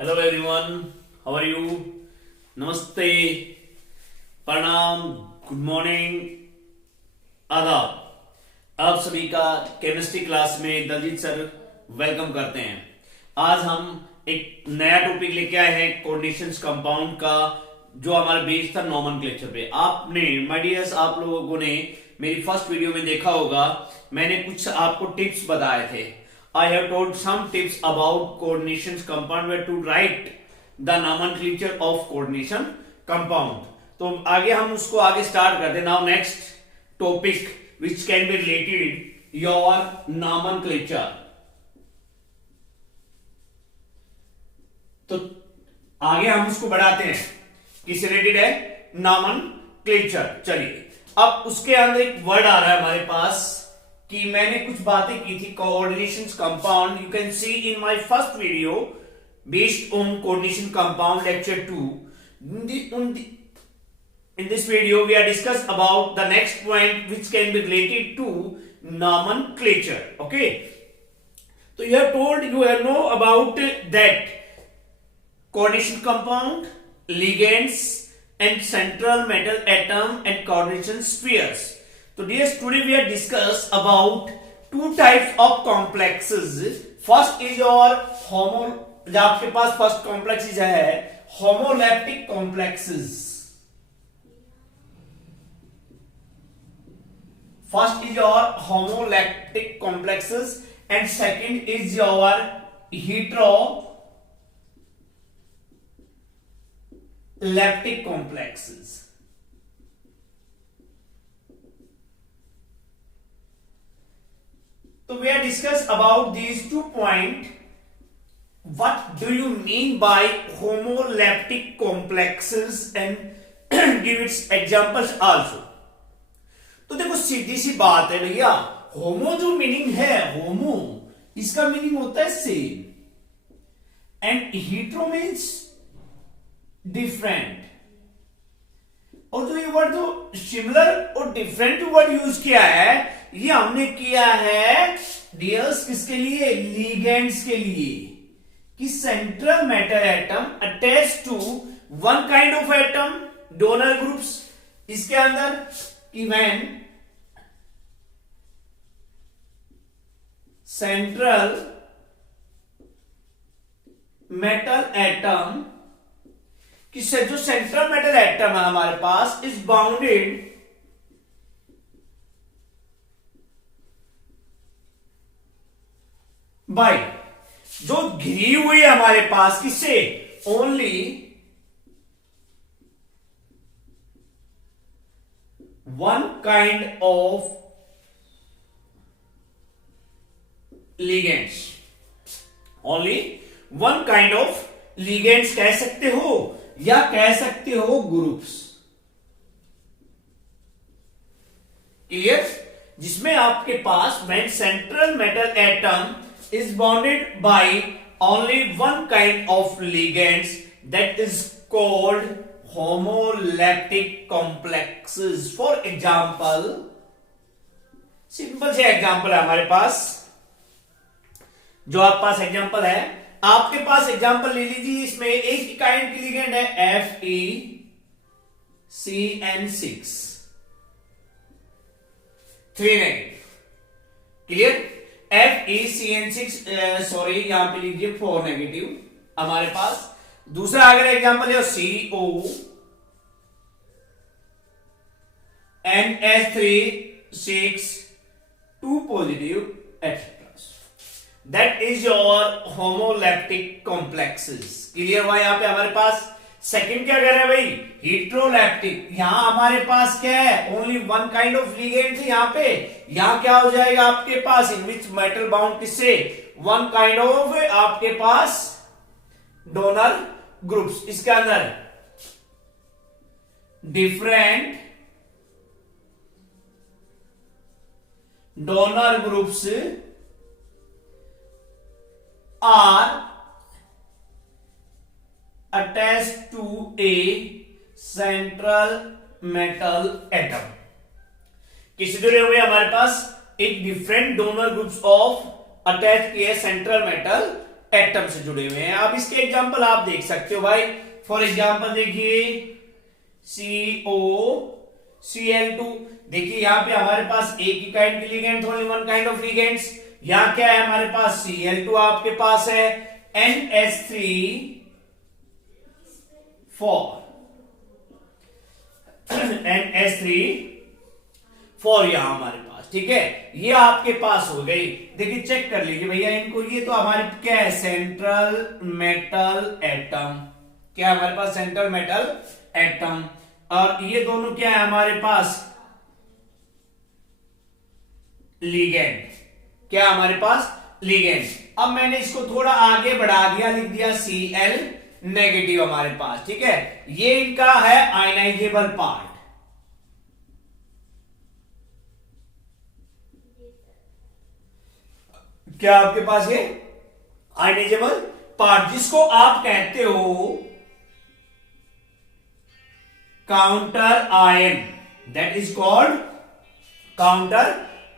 Hello everyone, how are you? नमस्ते, प्रणाम, good morning, आदाब। आप सभी का केमिस्ट्री क्लास में दलजीत सर वेलकम करते हैं। आज हम एक नया टॉपिक लेके आए हैं कोऑर्डिनेशंस कंपाउंड का, जो हमारा बेस था नॉमेनक्लेचर पे। आपने माय डियर्स, आप लोगों ने मेरी फर्स्ट वीडियो में देखा होगा, मैंने कुछ आपको टिप्स बताए थे। I have told some tips about coordination compound where to write the nomenclature of coordination compound। तो आगे हम उसको आगे स्टार्ट करते हैं। Now next topic which can be related your nomenclature। तो आगे हम उसको बढ़ाते हैं, किस रिलेटेड है? nomenclature। चलिए, अब उसके अंदर एक वर्ड आ रहा है हमारे पास कि मैंने कुछ बातें की थी coordinations compound. You can see in my first video based on coordination compound lecture 2। In this video we are discuss about the next point which can be related to nomenclature। Okay, so you have told, you have know about that coordination compound, ligands and central metal atom and coordination spheres। So dear, today we are discuss about two types of complexes। First is your जो आपके पास first complex है homoleptic complexes. First is your homoleptic complexes and second is your heteroleptic complexes. So we are discuss about these 2 points. What do you mean by homolaptic complexes and give its examples also। तो देखो, सीधी सी बात है भैया, होमो जो meaning है, होमो इसका meaning होता है same and hetero means different. और जो ये वर्ड जो सिमिलर और डिफरेंट वर्ड यूज किया है, ये हमने किया है डियर्स किसके लिए? लिगेंड्स के लिए, कि central metal atom attach to one kind of atom donor groups. इसके अंदर कि व्हेन सेंट्रल मेटल एटम, किससे? जो सेंट्रल मेटल एटम है हमारे पास इज बाउंडेड बाय, जो घिरी हुई है हमारे पास किससे? Only one kind of ligands. Only one kind of ligands कह सकते हो या कह सकते हो ग्रुप्स। क्लियर? जिसमें आपके पास when central metal atom is bonded by only one kind of ligands, that is called homolaptic complexes। For example, simple से एग्जांपल है हमारे पास, जो आपके पास एग्जांपल है, आपके पास एग्जांपल ले लीजिए। इसमें एक काइंड की लिगेंड है FeCN6 3 negative. Clear? FeCN6 sorry, यहां पे लीजिए 4 नेगेटिव हमारे पास। दूसरा अगर एग्जांपल है CONH3 2 positive etcetera. That is your homoleptic complexes. Clear हुआ? यहां पे हमारे पास सेकंड क्या कह रहे हैं भाई? हेटेरोलैप्टिक। यहां हमारे पास क्या है? Only one kind of ligand थी। यहां पे यहां क्या हो जाएगा आपके पास? इन विच मेटल बाउंड किससे? वन काइंड ऑफ आपके पास डोनर ग्रुप्स। इसके अंदर different donor groups are attached to a central metal atom। किसी जुड़े हुए हमारे पास एक different donor groups of attach किए सेंट्रल मेटल एटम से जुड़े हुए हैं। अब इसके एग्जांपल आप देख सकते हो भाई। फॉर एग्जांपल देखिए COCl2, देखिए यहां पे हमारे पास एक ही काइंड के ligand, only one kind of ligands. यहां क्या है हमारे पास Cl2, आपके पास है NH3 यहां हमारे पास, ठीक है। ये आपके पास हो गई। देखिए चेक कर लीजिए भैया इनको। ये तो हमारे क्या है, सेंट्रल मेटल एटम। क्या है हमारे पास, सेंट्रल मेटल एटम। और ये दोनों क्या है हमारे पास, लिगेंड। क्या हमारे पास, लिगेंड। अब मैंने इसको थोड़ा आगे बढ़ा दिया, लिख दिया Cl नेगेटिव हमारे पास, ठीक है। ये इनका है आयनाइजेबल पार्ट। क्या आपके पास ये आयनाइजेबल पार्ट, जिसको आप कहते हो counter ion, that is called counter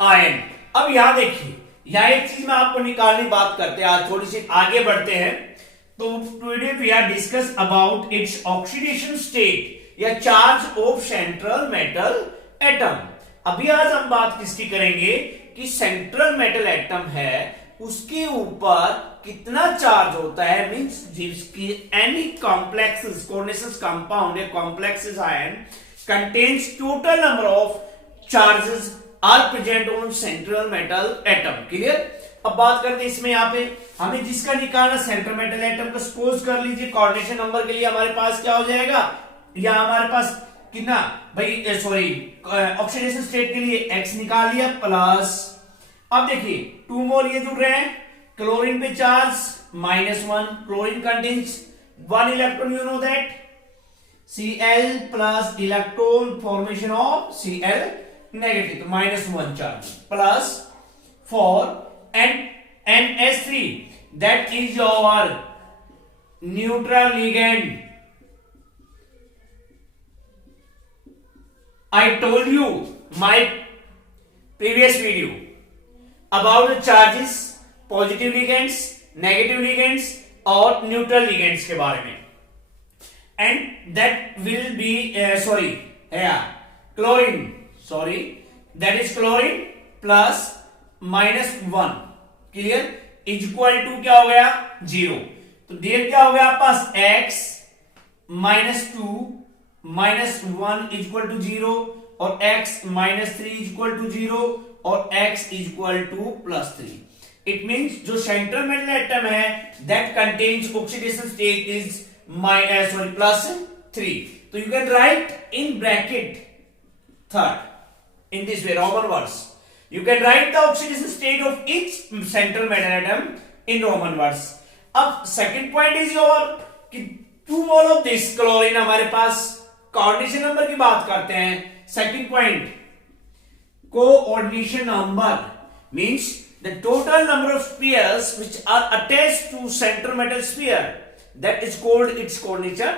ion. अब यहां देखिए, यहां एक चीज में आपको निकालनी बात करते हैं, आज थोड़ी सी आगे बढ़ते हैं। तो today we are discuss about its oxidation state या charge of central metal atom. अभी आज हम बात किसकी करेंगे कि सेंट्रल मेटल एटम है, उसके ऊपर कितना चार्ज होता है, मींस जिसकी एनी कॉम्प्लेक्सेस कोऑर्डिनेशंस कंपाउंड या complexes ion contains total number of charges are present on central metal atom. Clear. अब बात करते हैं इसमें, यहां पे हमें जिसका निकालना सेंट्रल मेटल एटम का, सपोज कर लीजिए कोऑर्डिनेशन नंबर के लिए हमारे पास क्या हो जाएगा, या हमारे पास कितना भाई, सॉरी ऑक्सीडेशन स्टेट के लिए x निकाल लिया प्लस। अब देखिए 2 मोल ये जुड़ रहे हैं, क्लोरीन पे charge -1, chlorine contains 1 electron, you know that Cl plus electron formation of Cl negative, तो -1 charge plus 4 and NH3, that is your neutral ligand. I told you my previous video about the charges, positive ligands, negative ligands और neutral ligands के बारे में, and that will be chlorine, sorry, that is chlorine plus -1, clear, is equal to क्या हो गया 0। तो देर क्या हो गया आपके पास x -2 -1 इज इक्वल टू 0 और x -3 इज इक्वल टू 0 और x is equal to +3। It means जो सेंट्रल मेटल एटम है that contains oxidation state is +3। तो you can write in bracket third in this way, Roman words. You can write the oxidation state of each central metal atom in Roman words. अब second point is your कि 2 mole of this chlorine हमारे पास, coordination number की बात करते हैं। Second point, coordination number means the total number of spheres which are attached to central metal sphere, that is called its coordination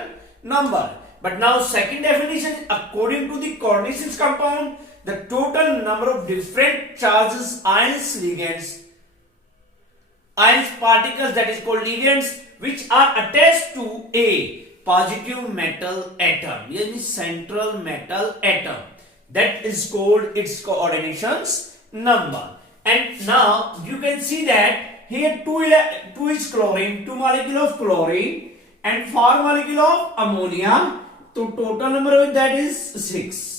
number. But now second definition, according to the coordinations compound, the total number of different charges, ions, ligands, ions particles, that is called ligands, which are attached to a positive metal atom, yani central metal atom, that is called its coordinations number. And now you can see that here 2 is chlorine, 2 molecule of chlorine and 4 molecule of ammonia, so total number of that is 6.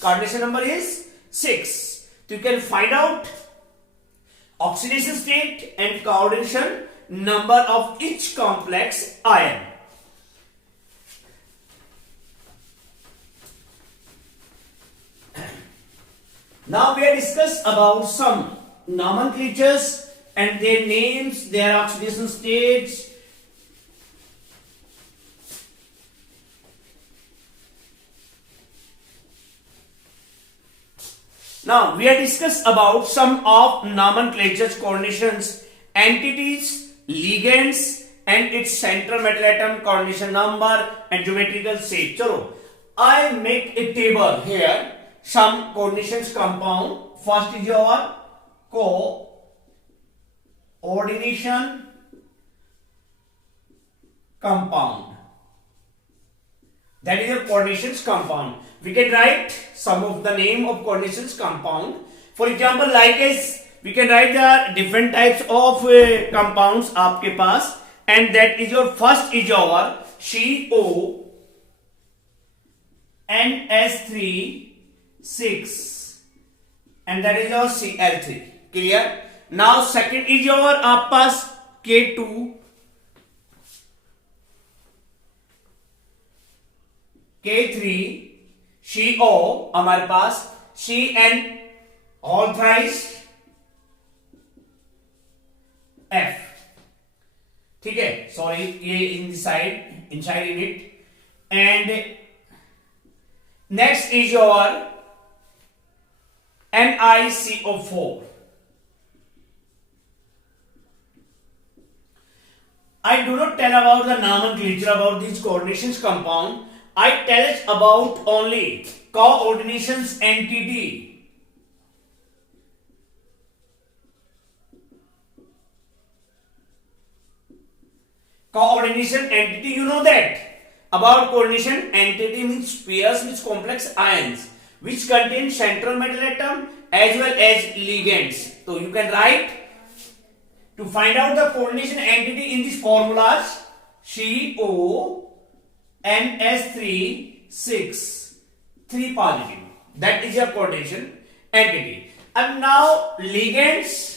Coordination number is 6. So you can find out oxidation state and coordination number of each complex ion. Now we are discuss about some nomenclatures and their names, their oxidation states. Now we are discuss about some of nomenclatures, coordinations, entities, ligands and its central metal atom, coordination number and geometrical shape. चलो, I make a table here. Some coordinations compound. First is your coordination compound. That is your coordinations compound. We can write some of the name of coordinations compound. For example, like as we can write the different types of compounds आपके पास, and that is your first is your CO NS3 6 and that is your Cl3. Clear? Now second is your आप पास K2 K3 CO हमारे पास CN all thrice F. ठीक है, sorry ये inside in it, and next is your NiCO4. I do not tell about the nomenclature about these coordinations compound. I tell it about only coordinations entity. Coordination entity, you know that about coordination entity means pairs with complex ions which contain central metal atom as well as ligands. So you can write to find out the coordination entity in these formulas: CO NS3 6 3 positive. That is your coordination entity. And now ligands,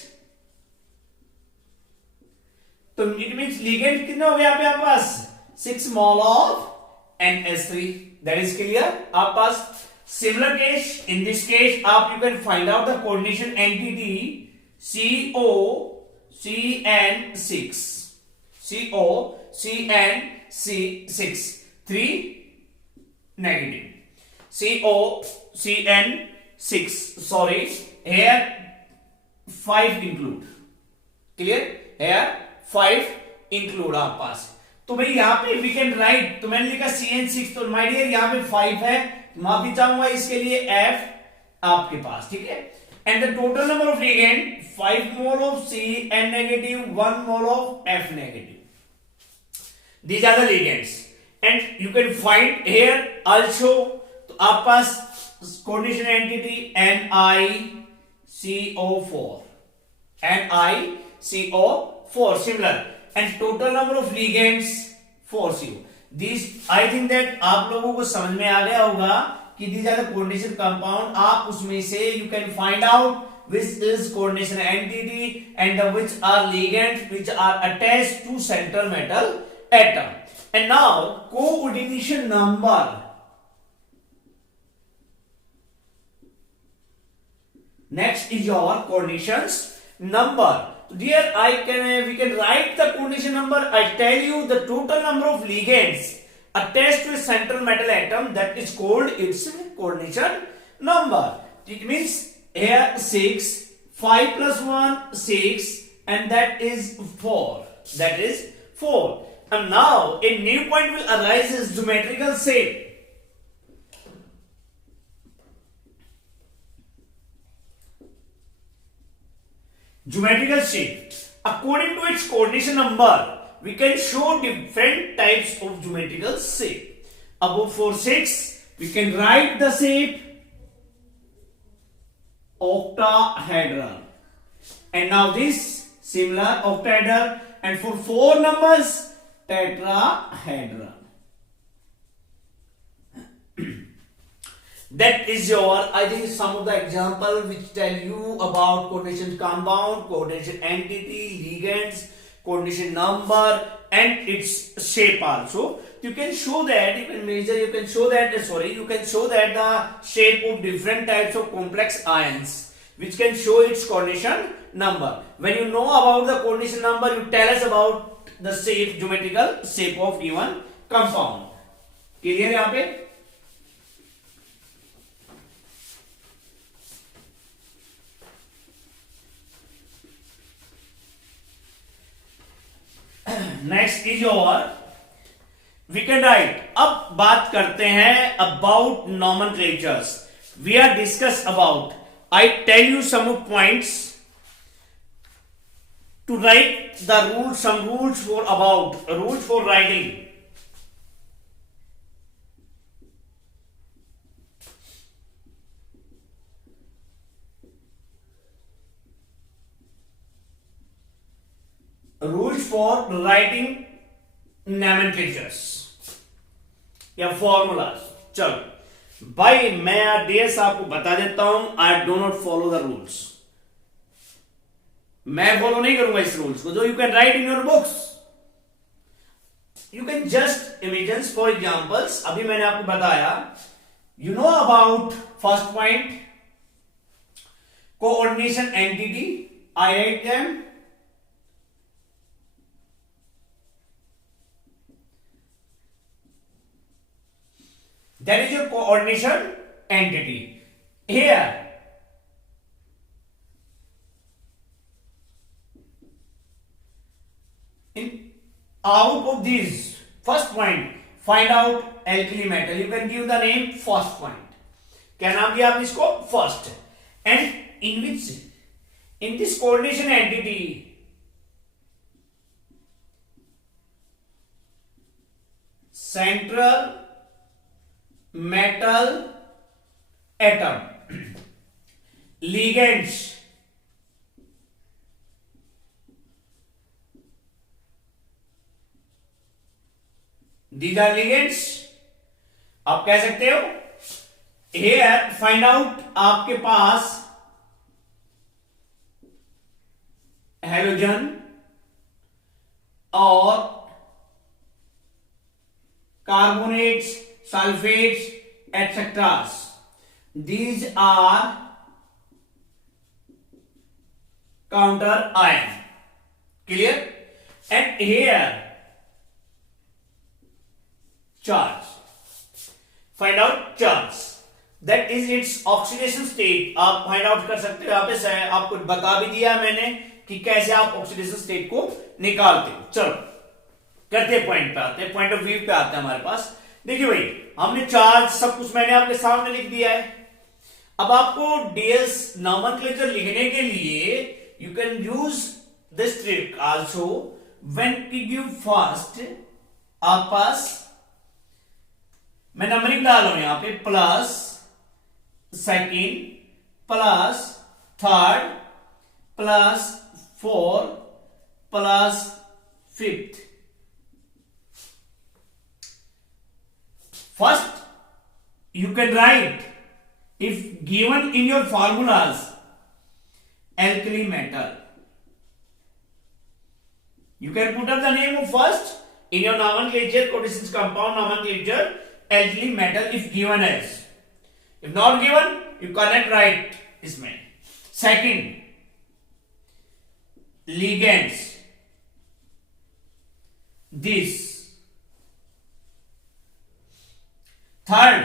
तो it means ligand कितना हो गया पे आपके पास 6 mole of NS3. That is clear. आप पास similar case, in this case आप you can find out the coordination entity COCN6 COCN6 3 negative COCN6 sorry here 5 include. Clear? here 5 include आप पास. तो भाई यहां पे वी कैन राइट, तो मैंने लिखा CN6, तो माय डियर यहां पे 5 है, माफी चाहूंगा इसके लिए F आपके पास. ठीक है. And the total number of ligand 5 mole of CN negative 1 mole of F negative. These are the ligands and you can find here also. तो आप पास coordination entity NiCO4 similar, and total number of ligands 4 CO. These I think that आप लोगों को समझ में आ गया होगा कि these are the coordination compound. आप उसमें से you can find out which is coordination entity and which are ligands which are attached to central metal atom. And now coordination number. Next is your coordinations number. Dear, we can write the coordination number. I tell you the total number of ligands attached to a central metal atom, that is called its coordination number. It means here 6, 5 plus 1 6 and that is 4. That is 4. And now a new point will arise as geometrical shape. Geometrical shape. According to its coordination number, we can show different types of geometrical shape. Above 4 6, we can write the shape octahedral. And now this similar octahedral, and for 4 numbers tetrahedral. That is your, I think, some of the example which tell you about coordination compound, coordination entity, ligands, coordination number, and its shape also. You can show that, you can measure, you can show that, you can show that the shape of different types of complex ions, which can show its coordination number. When you know about the coordination number, you tell us about the shape, geometrical shape of given compound. Clear यहाँ पे? Next is your we can write. अब बात करते हैं about nomenclatures. We are discuss about, I tell you some of points to write the rules, some rules for about rules for writing. Rules for writing nomenclatures या formulas. चलो भाई मैं DS आपको बता देता हूं, I do not follow the rules. मैं follow नहीं करूंगा इस रूल्स को जो you can write in your books. You can just imagine for examples. अभी मैंने आपको बताया, you know about first point coordination entity. I write them. That is your coordination entity. Here, in out of these, first point, find out alkali metal. You can give the name first point. क्या नाम दिया आपने इसको? First. And in which, in this coordination entity, central metal atom ligands. These are ligands. आप कह सकते हो. Here find out आपके पास हेलोजन और carbonates, sulfates, etc. These are counter ion. Clear? And here charge. Find out charge. That is its oxidation state. आप find out कर सकते हो. यहाँ पे आपको बता भी दिया मैंने कि कैसे आप oxidation state को निकालते हो. चलो करते पॉइंट पे आते हैं, पॉइंट ऑफ व्यू पे आते हैं हमारे पास. देखिए भाई हमने चार्ज सब कुछ मैंने आपके सामने लिख दिया है. अब आपको DS नॉमेनक्लेचर लिखने के लिए you can use this trick also. When we give first, आप पास मैं नंबरिंग डाल रहा हूं यहां पे, plus second, plus third, plus fourth, plus fifth. First, you can write, if given in your formulas, alkali metal. You can put up the name of first in your nomenclature, coordination compound nomenclature, alkali metal if given as. If not given, you cannot write इसमें. Second, ligands. This. Third,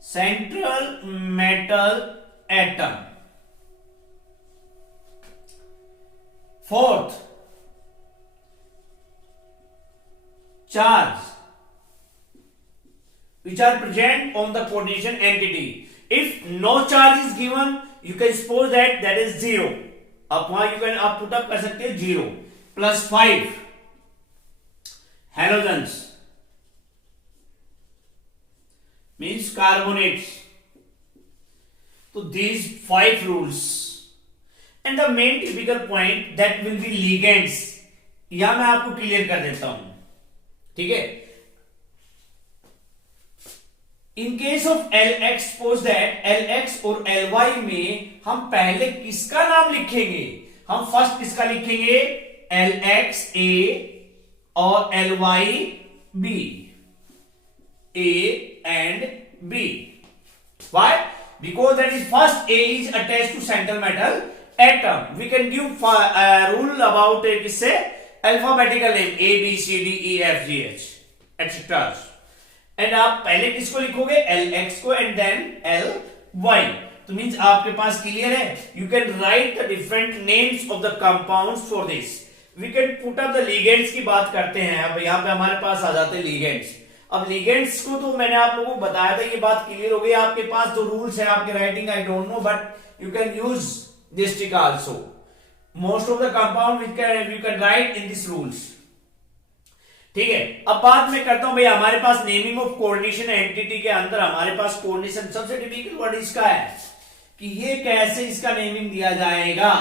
central metal atom. Fourth, charge which are present on the coordination entity. If no charge is given, you can suppose that is zero. अब वहां you can आप put up कर सकते हैं 0. Plus 5 halogens means carbonates. So these 5 rules, and the main typical point that will be ligands. यहां मैं आपको clear कर देता हूं, ठीक है. In case of LX, suppose that LX और LY में हम पहले किसका नाम लिखेंगे? हम फर्स्ट किसका लिखेंगे? LX A और LY B. A and B. Why? Because that is first A is attached to central metal atom. We can give rule about किससे? Alphabetical name A B C D E F G H etc. And आप पहले किसको लिखोगे? LX को and then LY. तो means आपके पास clear है. You can write the different names of the compounds for this. We can put up the ligands की बात करते हैं. अब यहाँ पे हमारे पास आ जाते हैं लिगेंड्स. अब लिगेंड्स को तो मैंने आप लोगों को बताया था, ये बात क्लियर हो गई। आपके पास जो रूल्स है आपके writing I don't know, but you can use this trick also. Most of the compound which can you can write in this rules. ठीक है, अब बात मैं करता हूं भाई, हमारे पास नेमिंग ऑफ कोऑर्डिनेशन एंटिटी के अंदर हमारे पास कोऑर्डिनेशन सबसे टिपिकल वर्ड इसका है कि ये कैसे इसका नेमिंग दिया जाएगा।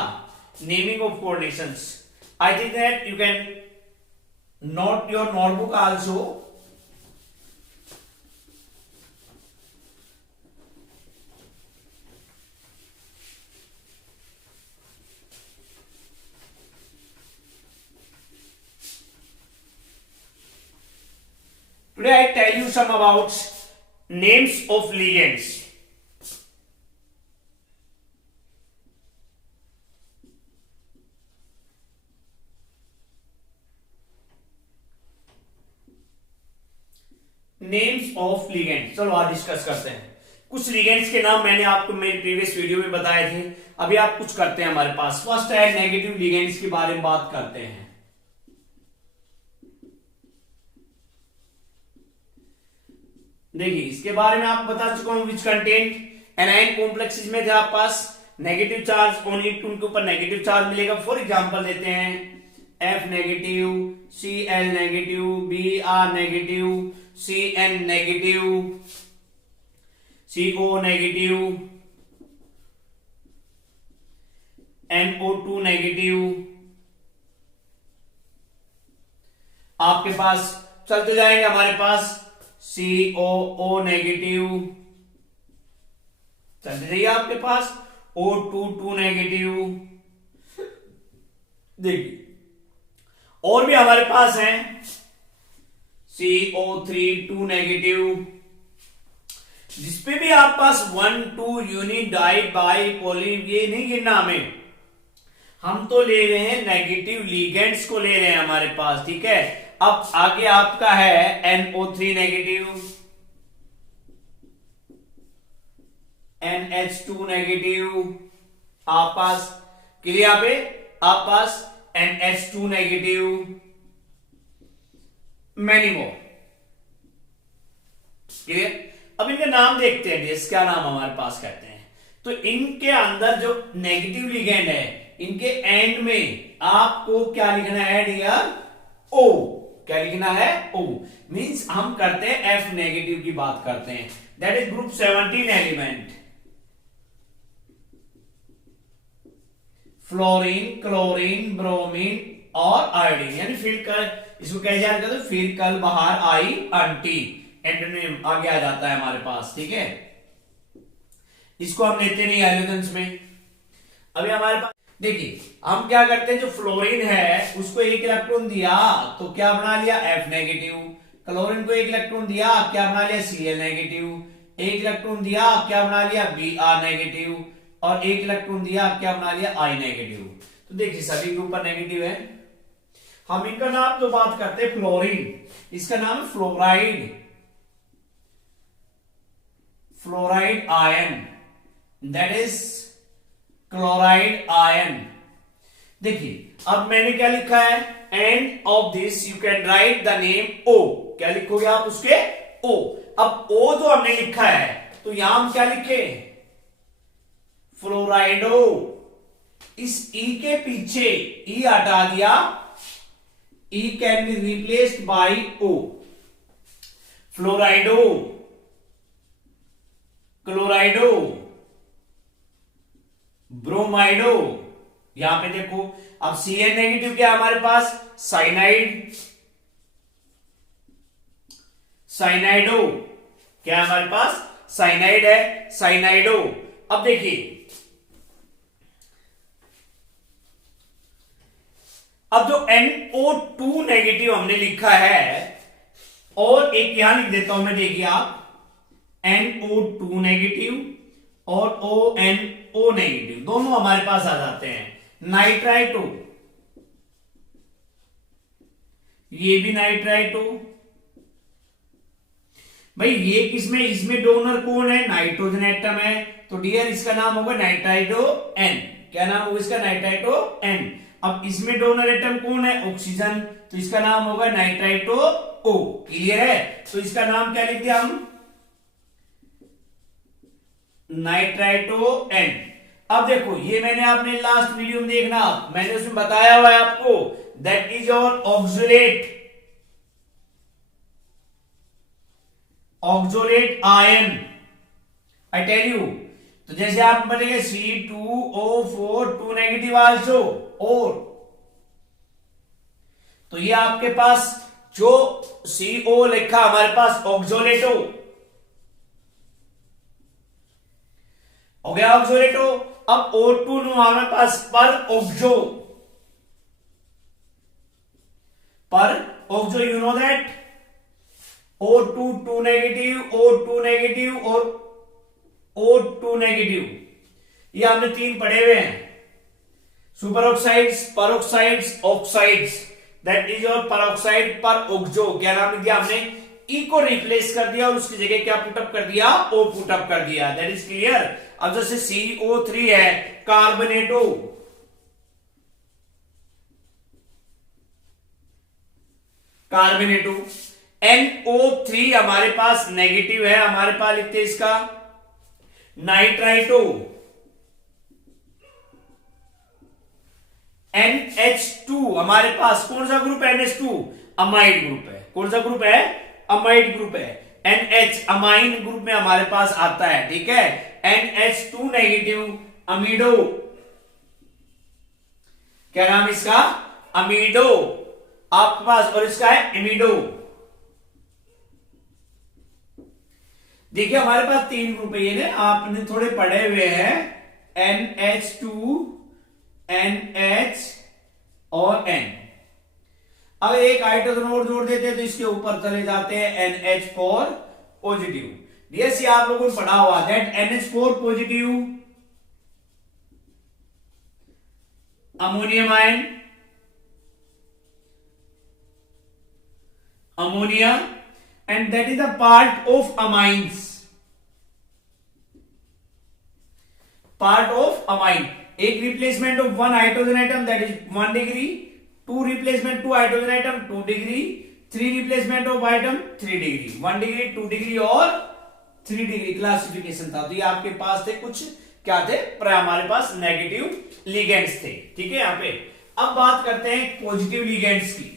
Naming of coordinations, I think that you can not your notebook also. Today I tell you some about names of ligands. Names of ligand, चलो आज डिस्कस करते हैं। कुछ लिगेंड्स के नाम मैंने आपको मेरे प्रीवियस वीडियो में बताए थे, अभी आप कुछ करते हैं हमारे पास। फर्स्ट है नेगेटिव लिगेंड्स के बारे में बात करते हैं। देखिए इसके बारे में आप बता चुका हूं, विच कंटेंट एनाइन कॉम्प्लेक्सेस में थे आप पास नेगेटिव चार्ज ऑन इट, उनके ऊपर नेगेटिव चार्ज मिलेगा। फॉर एग्जांपल देते हैं F negative, Cl negative, Br negative, Cn negative, CO negative, NO2 negative. आपके पास चलते जाएंगे, हमारे पास COO नेगेटिव, चलते जाइए आपके पास O22 नेगेटिव। देखिए और भी हमारे पास हैं CO32 नेगेटिव, जिसपे भी आप पास 1 2 यूनिट डाई बाई पॉली, ये नहीं गिनना हमें, हम तो ले रहे हैं नेगेटिव लिगेंड्स को ले रहे हैं हमारे पास। ठीक है, अब आगे आपका है NO3 नेगेटिव, NH2 नेगेटिव, आप पास क्लियर पे आप पास NH2 negative, many more. Clear, अब इनके नाम देखते हैं, डियर्स क्या नाम हमारे पास कहते हैं। तो इनके अंदर जो नेगेटिव लिगेंड है, इनके एंड में आपको क्या लिखना है डियर? O। क्या लिखना है? O। मींस हम करते हैं F नेगेटिव की बात करते हैं, that is group 17 element, fluorine, chlorine, bromine और आयोडीन, यानी फिर कल इसको कैसे याद करते हैं? फिर कल बाहर आई अंटी, एंटोनिम आगे आ जाता है हमारे पास। ठीक है, इसको हम लेते नहीं एल्यूथेंस में। अभी हमारे पास देखिए हम क्या करते हैं, जो फ्लोरीन है उसको एक इलेक्ट्रॉन दिया तो क्या बना लिया? F negative. क्लोरीन को एक इलेक्ट्रॉन दिया, क्या बना लिया? Cl negative. एक इलेक्ट्रॉन दिया, क्या बना लिया? Br negative. और एक इलेक्ट्रॉन दिया, क्या बना लिया? I negative. तो देखिए सभी के ऊपर नेगेटिव है। हम इनका नाम तो बात करते हैं फ्लोरीन, इसका नाम है fluoride, fluoride ion, that is chloride ion. देखिए अब मैंने क्या लिखा है, end of this you can write the name O। क्या लिखोगे आप उसके? O। अब O जो हमने लिखा है तो यहां हम क्या लिखे? फ्लोराइडो। इस E के पीछे E हटा दिया, E can be replaced by O। फ्लोराइडो, क्लोराइडो, ब्रोमाइडो। यहां पे देखो अब Cn नेगेटिव क्या हमारे पास? साइनाइड, साइनाइडो। क्या हमारे पास? साइनाइड है, साइनाइडो। अब देखिए अब जो NO2 नेगेटिव हमने लिखा है, और एक यहां लिख देता हूं मैं, देखिए आप NO2 नेगेटिव और ONO नेगेटिव दोनों हमारे पास आ जाते हैं। नाइट्राइटो, ये भी नाइट्राइटो। भाई ये किसमें? इसमें डोनर कौन है? नाइट्रोजन एटम है, तो डियर इसका नाम होगा नाइट्राइटो N। क्या नाम होगा इसका? Nitrito N। अब इसमें डोनर एटम कौन है? ऑक्सीजन, तो इसका नाम होगा नाइट्राइटो ओ। क्लियर है? तो इसका नाम क्या लिख दिया हम? Nitrito N. अब देखो ये मैंने आपने लास्ट वीडियो में देखना, मैंने उसमें बताया हुआ है आपको, that is your oxalate ion, I tell you. तो जैसे आप बोलेंगे C2O4 2 नेगेटिव आल्सो, और तो ये आपके पास जो CO लिखा हमारे पास ऑक्सोलेटो हो गया, ऑक्सोलेटो। अब O2 हमारे पास पर oxo, you know that O2 2 negative, O2 negative और O2 नेगेटिव, ये हमने 3 पढ़े हुए हैं। सुपर ऑक्साइड्स, पर oxides, oxides, that is your पर ऑक्साइड पर ऑक्सो। क्या नाम लिख दिया हमने? ई को रिप्लेस कर दिया और उसकी जगह क्या पुटअप कर दिया? ओ पुटअप कर दिया। That is clear. अब जैसे CO3 है कार्बोनेटो, कार्बोनेटो। NO3 हमारे पास नेगेटिव है, हमारे पास लिखते हैं इसका नाइट्राइटो। NH2 हमारे पास कौन सा ग्रुप है? NH2 अमाइड ग्रुप है। कौन सा ग्रुप है? अमाइड ग्रुप है। NH अमाइन ग्रुप में हमारे पास आता है, ठीक है। NH2 नेगेटिव अमीडो, क्या नाम इसका? अमीडो आपके पास, और इसका है इमिडो। देखिए हमारे पास 3 ग्रुप है, ये ना आपने थोड़े पढ़े हुए हैं, NH2, NH और N। अगर एक हाइड्रोजन और जोड़ देते हैं तो इसके ऊपर चले जाते हैं NH4 पॉजिटिव। डीएससी आप लोगों ने पढ़ा हुआ that NH4 positive ammonium ion, ammonia, and that is a part of amines, part of amine। एक replacement of one hydrogen atom that is 1 degree, 2 replacement 2 hydrogen atom 2 degree, 3 replacement of atom 3 degree, 1 degree 2 degree और 3 degree classification था। तो ये आपके पास थे कुछ क्या थे? हमारे पास नेगेटिव लिगेंड्स थे, ठीक है। यहां पे अब बात करते हैं पॉजिटिव लिगेंड्स की।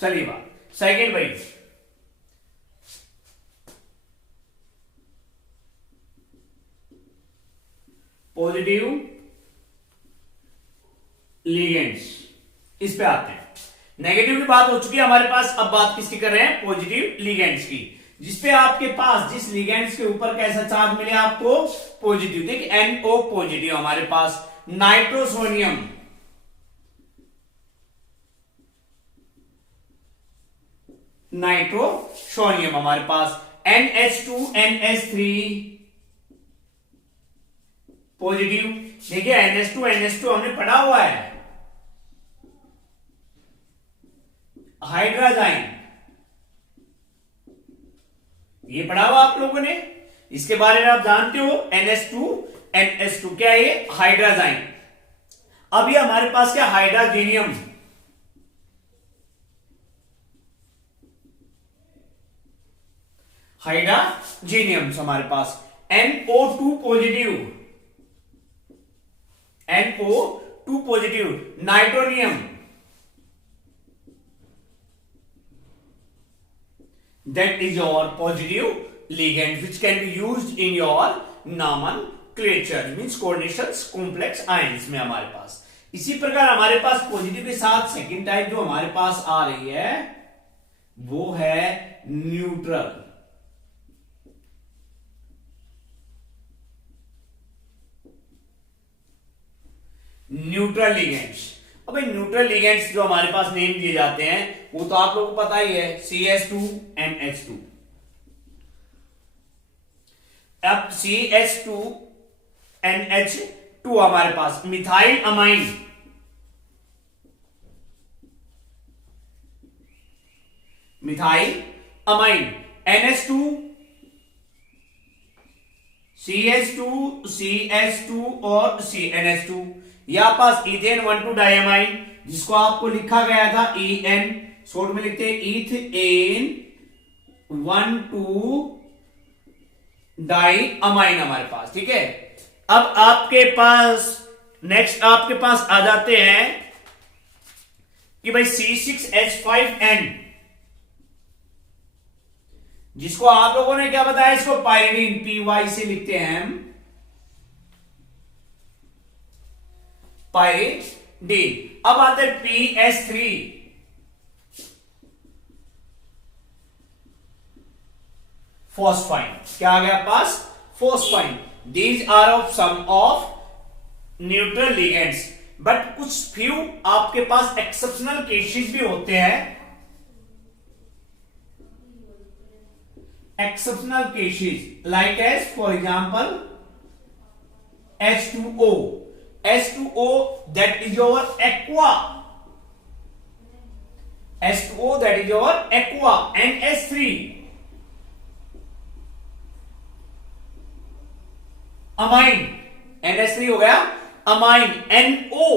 चलिए बात सेकेंड भाई, पॉजिटिव लिगेंड्स, इस पे आते हैं। नेगेटिव की बात हो चुकी है हमारे पास, अब बात किसकी कर रहे हैं? पॉजिटिव लिगेंड्स की, जिसपे आपके पास जिस लिगेंड्स के ऊपर कैसा चार्ज मिले आपको? पॉजिटिव। देखिए NO पॉजिटिव हमारे पास, नाइट्रोसोनियम, नाइट्रोसोनियम हमारे पास, NH2 NH3 पॉजिटिव। देखिए NH2 हमने पढ़ा हुआ है, हाइड्राजाइन, ये पढ़ा हुआ आप लोगों ने, इसके बारे में आप जानते हो। NH2 क्या है? ये हाइड्राजाइन। अब ये हमारे पास क्या? हाइड्रोजेनियम, हाइड्रोजेनियम हमारे पास, NO2 positive, NO2 positive, nitronium, that is your positive ligand which can be used in your nomenclature, means coordinations complex ions में हमारे पास। इसी प्रकार हमारे पास पॉजिटिव के साथ सेकंड टाइप जो हमारे पास आ रही है वो है न्यूट्रल। न्यूट्रल लिगेंड्स, अब न्यूट्रल लिगेंड्स जो हमारे पास नेम दिए जाते हैं वो तो आप लोगों को पता ही है, CH2NH2। अब CH2NH2 हमारे पास methyl amine, methyl amine, NH2, CH2 और NH2। यहां पास इथेन 1,2 डाइअमाइन, जिसको आपको लिखा गया था EN, शॉर्ट में लिखते हैं इथेन 1,2 डाइअमाइन हमारे पास, ठीक है। अब आपके पास नेक्स्ट आपके पास आ जाते हैं कि भाई C6H5N, जिसको आप लोगों ने क्या बताया, इसको पायरिडीन, PY से लिखते हैं हम पायरिडीन। अब आते हैं PS3, फॉस्फाइन। क्या आ गया पास, phosphine. These are of some of neutral ligands, but कुछ फ्यू आपके पास एक्सेप्शनल केसेस भी होते हैं, exceptional cases like as for example H2O that is your aqua, H2O that is your aqua, NH3 amine, NH3 हो गया amine, NO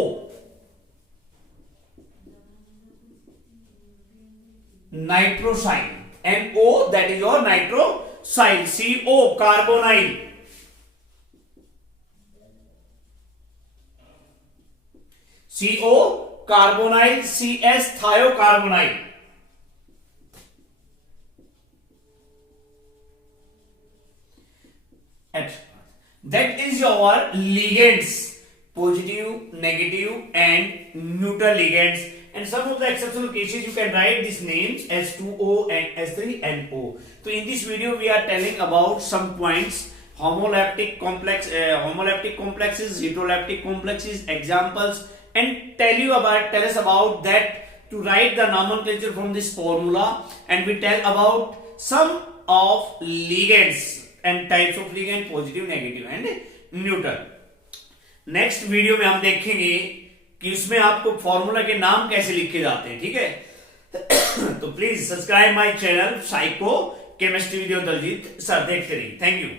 nitrosyl, NO that is your nitrosyl, CO carbonyl, CO carbonyl, CS thiocarbonyl, that is your ligands, positive, negative and neutral ligands. And some of the exceptional cases you can write these names H2O and H3NO. So in this video we are telling about some points, homoleptic complexes, heteroleptic complexes, examples, and tell us about that to write the nomenclature from this formula, and we tell about some of ligands and types of ligand, positive, negative and neutral. Next video में हम देखेंगे कि उसमें आपको formula के नाम कैसे लिखे जाते हैं, ठीक है। तो please subscribe my channel psycho chemistry video Daljeet sir देखते रहिए। Thank you.